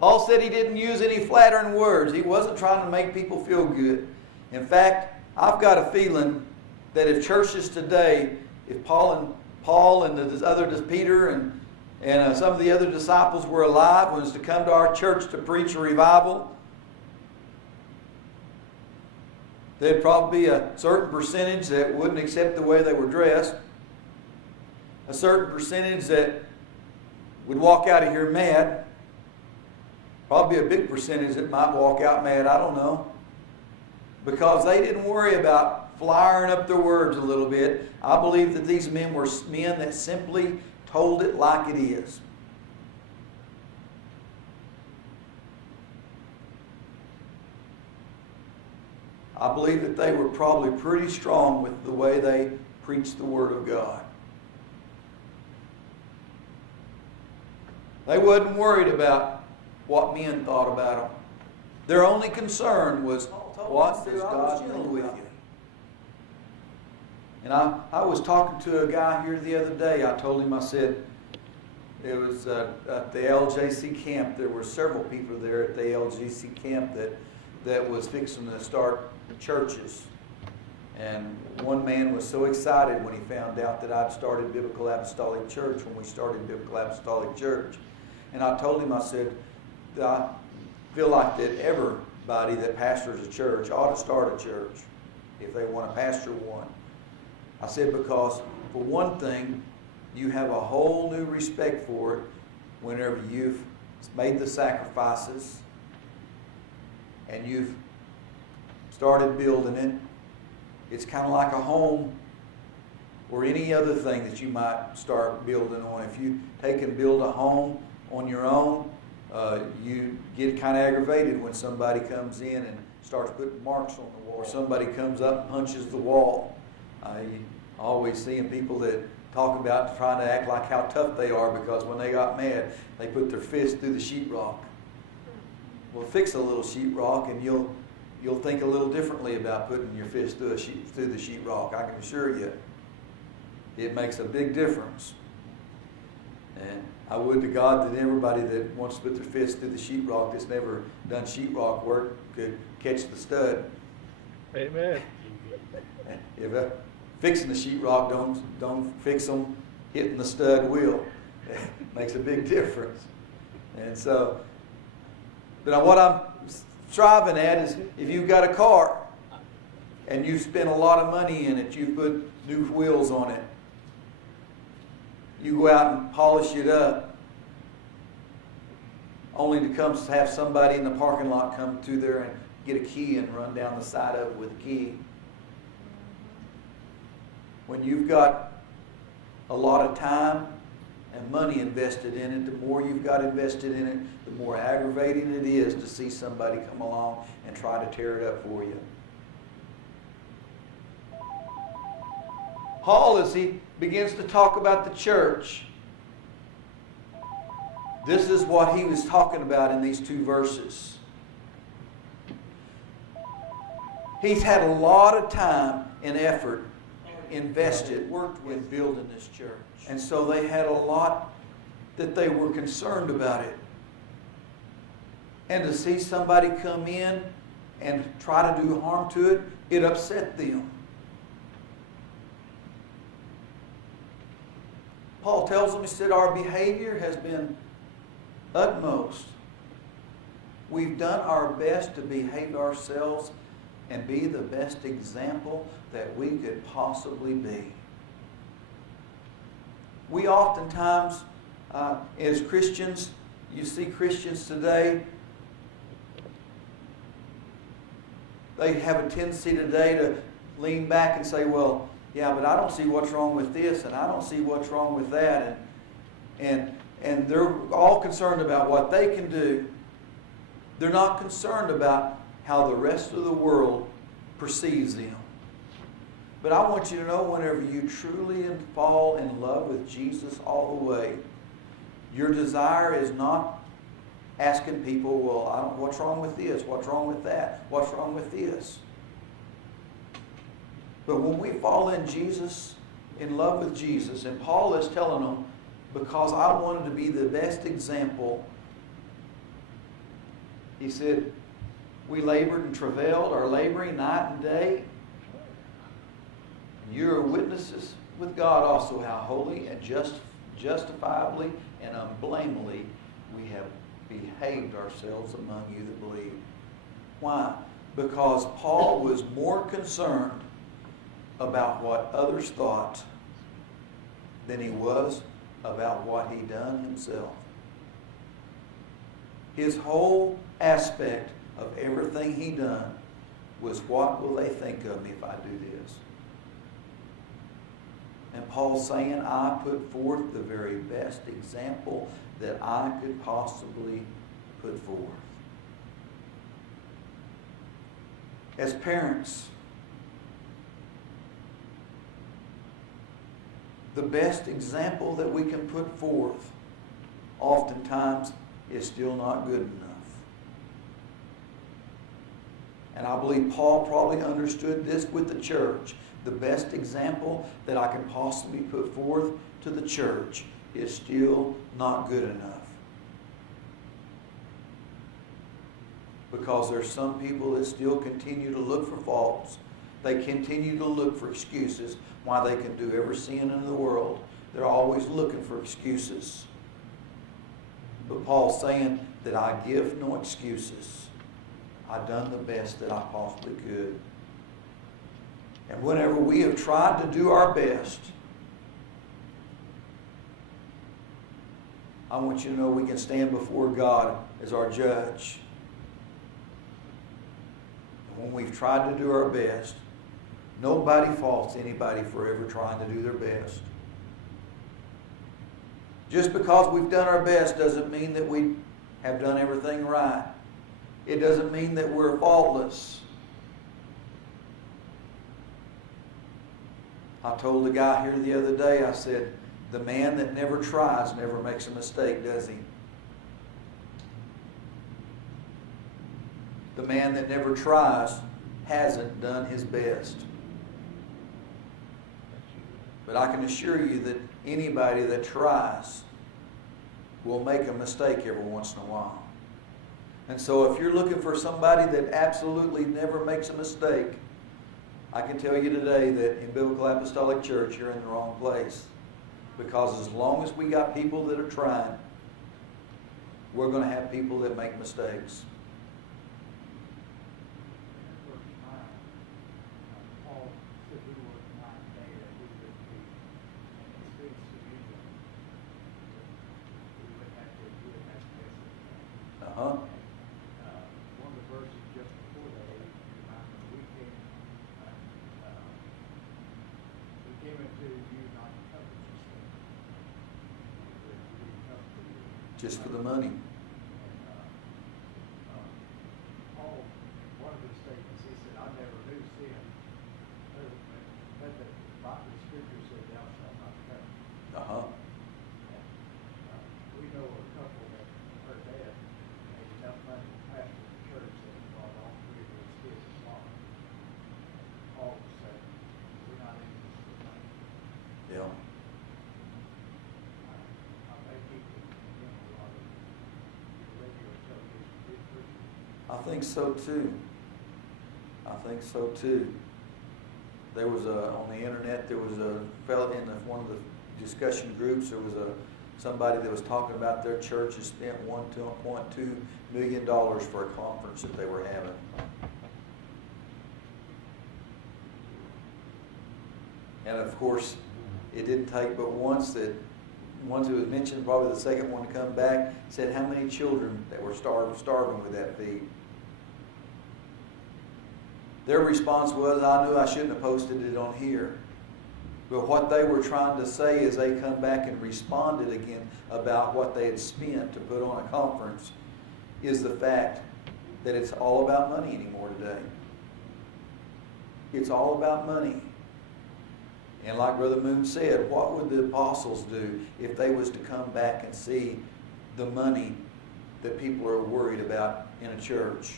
Paul said he didn't use any flattering words. He wasn't trying to make people feel good. In fact, I've got a feeling that if churches today, if Paul and the other Peter and some of the other disciples were alive, was to come to our church to preach a revival, there'd probably be a certain percentage that wouldn't accept the way they were dressed, a certain percentage that would walk out of here mad, probably a big percentage that might walk out mad, I don't know, because they didn't worry about flying up their words a little bit. I believe that these men were men that simply told it like it is. I believe that they were probably pretty strong with the way they preached the Word of God. They wasn't worried about what men thought about them. Their only concern was, what does God think with you? And I was talking to a guy here the other day. I told him, I said, it was at the LJC camp. There were several people there at the LJC camp that was fixing to start churches. And one man was so excited when he found out that I'd started Biblical Apostolic Church, when we started Biblical Apostolic Church. And I told him, I said, I feel like that everybody that pastors a church ought to start a church if they want to pastor one. I said, because for one thing, you have a whole new respect for it whenever you've made the sacrifices and you've started building it. It's kind of like a home or any other thing that you might start building on. If you take and build a home on your own, you get kind of aggravated when somebody comes in and starts putting marks on the wall, or somebody comes up and punches the wall. You always seeing people that talk about trying to act like how tough they are because when they got mad, they put their fist through the sheetrock. Well, fix a little sheetrock and you'll think a little differently about putting your fist through the sheetrock. I can assure you, it makes a big difference. And I would to God that everybody that wants to put their fist through the sheetrock that's never done sheetrock work could catch the stud. Amen. If fixing the sheetrock don't fix them, hitting the stud will. It makes a big difference. And so, but what I'm striving at is if you've got a car and you've spent a lot of money in it, you put new wheels on it, you go out and polish it up, only to come have somebody in the parking lot come through there and get a key and run down the side of it with a key. When you've got a lot of time and money invested in it, the more you've got invested in it, the more aggravating it is to see somebody come along and try to tear it up for you. Paul, as he begins to talk about the church, this is what he was talking about in these two verses. He's had a lot of time and effort invested, worked with building this church. And so they had a lot that they were concerned about it. And to see somebody come in and try to do harm to it, it upset them. Paul tells them, he said, our behavior has been utmost. We've done our best to behave ourselves and be the best example that we could possibly be. We oftentimes, as Christians, you see Christians today, they have a tendency today to lean back and say, well, yeah, but I don't see what's wrong with this, and I don't see what's wrong with that. And they're all concerned about what they can do. They're not concerned about how the rest of the world perceives them. But I want you to know, whenever you truly fall in love with Jesus all the way, your desire is not asking people, well, what's wrong with this? What's wrong with that? What's wrong with this? But when we fall in Jesus, in love with Jesus, and Paul is telling them, because I wanted to be the best example He said, we labored and travailed, our laboring night and day. And you are witnesses with God also how holy and justifiably and unblameably we have behaved ourselves among you that believe. Why? Because Paul was more concerned about what others thought than he was about what he done himself. His whole aspect of everything he done was, what will they think of me if I do this? And Paul's saying, I put forth the very best example that I could possibly put forth. As parents, the best example that we can put forth oftentimes is still not good enough. And I believe Paul probably understood this with the church. The best example that I can possibly put forth to the church is still not good enough. Because there's some people that still continue to look for faults. They continue to look for excuses why they can do every sin in the world. They're always looking for excuses. But Paul's saying that I give no excuses. I've done the best that I possibly could. And whenever we have tried to do our best, I want you to know we can stand before God as our judge. And when we've tried to do our best, nobody faults anybody for ever trying to do their best. Just because we've done our best doesn't mean that we have done everything right. It doesn't mean that we're faultless. I told a guy here the other day, I said, the man that never tries never makes a mistake, does he? The man that never tries hasn't done his best. But I can assure you that anybody that tries will make a mistake every once in a while. And so if you're looking for somebody that absolutely never makes a mistake, I can tell you today that in Biblical Apostolic Church, you're in the wrong place. Because as long as we got people that are trying, we're going to have people that make mistakes. Uh-huh. One of the verses just before that, we came into you not to covet Just for the money. Paul, one of his statements, he said, I never knew sin. But the scripture said, thou shalt not covet. Uh-huh. We know a couple that her dad made enough money to pastor the church that brought all three of his kids to slaughter. Paul was saying, we're not in this for money. Yeah. I think people in a lot of radio and television big preachers. I think so too. I think so too. There was on the internet, there was a fellow in one of the discussion groups, there was somebody that was talking about their church has spent $1.2 million for a conference that they were having. And of course, it didn't take but once that ones who was mentioned, probably the second one to come back, said how many children that were starving with that feed. Their response was, I knew I shouldn't have posted it on here. But what they were trying to say is they come back and responded again about what they had spent to put on a conference is the fact that it's all about money anymore today. It's all about money. And like Brother Moon said, what would the apostles do if they was to come back and see the money that people are worried about in a church?